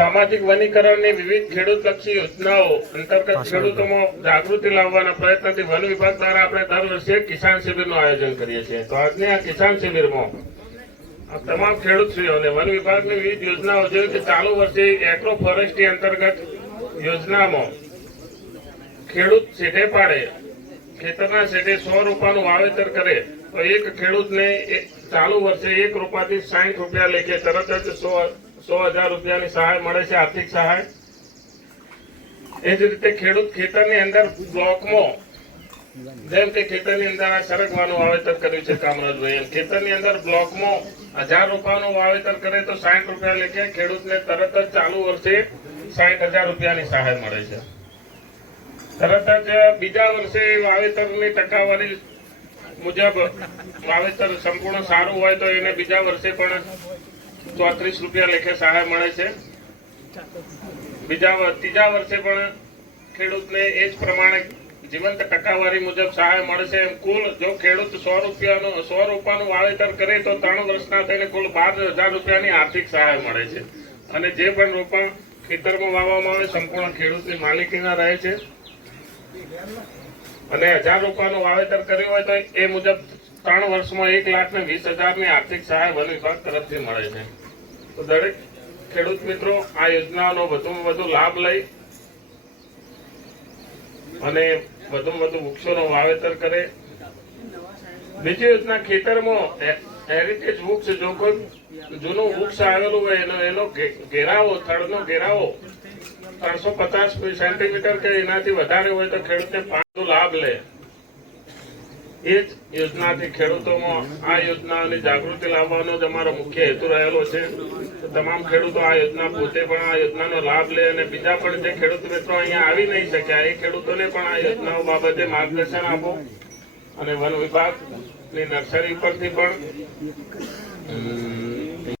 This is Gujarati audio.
સામાજિક વનીકરણની વિવિધ ખેડૂતલક્ષી યોજનાઓ અંતર્ગત ખેડૂતોમાં જાગૃતિ લાવવાના પ્રયત્નથી વન વિભાગ દ્વારા આપણે દર વર્ષે કિસાન શિબિરનું આયોજન કરીએ છીએ। તો આજની આ કિસાન શિબિરમાં તમામ ખેડૂતશ્રીઓને વન વિભાગની વિવિધ યોજનાઓ જેવી કે ચાલુ વર્ષે એગ્રો ફોરેસ્ટ્રી અંતર્ગત યોજનામાં ખેડૂત સીધે પાડે ખેતરના સીધે 100 રૂપિયાનું વાવેતર કરે તો એક ખેડૂતને ચાલુ વર્ષે 1 રૂપિયાથી 60 રૂપિયા લેખે તરત જ 100,000 રૂપિયાની સહાય મળે છે, આર્થિક સહાય। એ જ રીતે ખેડૂત ખેતરની અંદર બ્લોકમાં જેમ કે ખેતરની અંદર આ સરગવાનું વાવેતર કર્યું છે કામરાજભાઈ, ખેતરની અંદર બ્લોકમાં 1000 રૂપિયાનું વાવેતર કરે તો 60 રૂપિયા લેખે ખેડૂતને તરત જ ચાલુ વર્ષે 60,000 રૂપિયાની સહાય મળે છે। તરત જ બીજા વર્ષે વાવેતરની ટકાવારી મુજબ વાવેતર સંપૂર્ણ સારું હોય તો એને બીજા વર્ષે પણ 34 રૂપિયા લેખે સહાય મળે છે। ત્રીજા વર્ષે પણ ખેડૂતને એ જ પ્રમાણે જીવંત ટકાવારી મુજબ સહાય મળે છે। કુલ જો ખેડૂત 100 રૂપિયાનું વાવેતર કરે તો 3 વર્ષના થઈને કુલ 12,000 રૂપિયાની આર્થિક સહાય મળે છે। અને જે પણ રોપા ખેતરમાં વાવવામાં આવે સંપૂર્ણ ખેડૂતની માલિકીના રહે છે। અને 1000 રૂપિયાનું વાવેતર કર્યું હોય તો એ મુજબ 3 વર્ષમાં 1,20,000ની આર્થિક સહાય વન વિભાગ તરફથી મળે છે। તો દરેક ખેડૂત મિત્રો આ યોજનાનો વધુમાં વધુ લાભ લઈ અને વધુમાં વધુ વૃક્ષોનું વાવેતર કરે। બીજી યોજના ખેતરમાં હેરિટેજ વૃક્ષ જો કોઈ જૂનું વૃક્ષ આવેલું હોય એનો ઘેરાવો થડનો ઘેરાવો 350 સેન્ટીમીટર કે એનાથી વધારે હોય તો ખેડૂતને પાણીનો લાભ લે। એ જ યોજનાથી ખેડૂતોમાં આ યોજનાની જાગૃતિ લાવવાનો જ અમારો મુખ્ય હેતુ રહેલો છે। તમામ ખેડૂતો આ યોજના પોતે પણ આ યોજનાનો લાભ લે અને બીજા પણ જે ખેડૂત મિત્રો અહીંયા આવી નહીં શક્યા એ ખેડૂતોને પણ આ યોજનાઓ બાબતે માર્ગદર્શન આપો અને વન વિભાગની નર્સરી પરથી પણ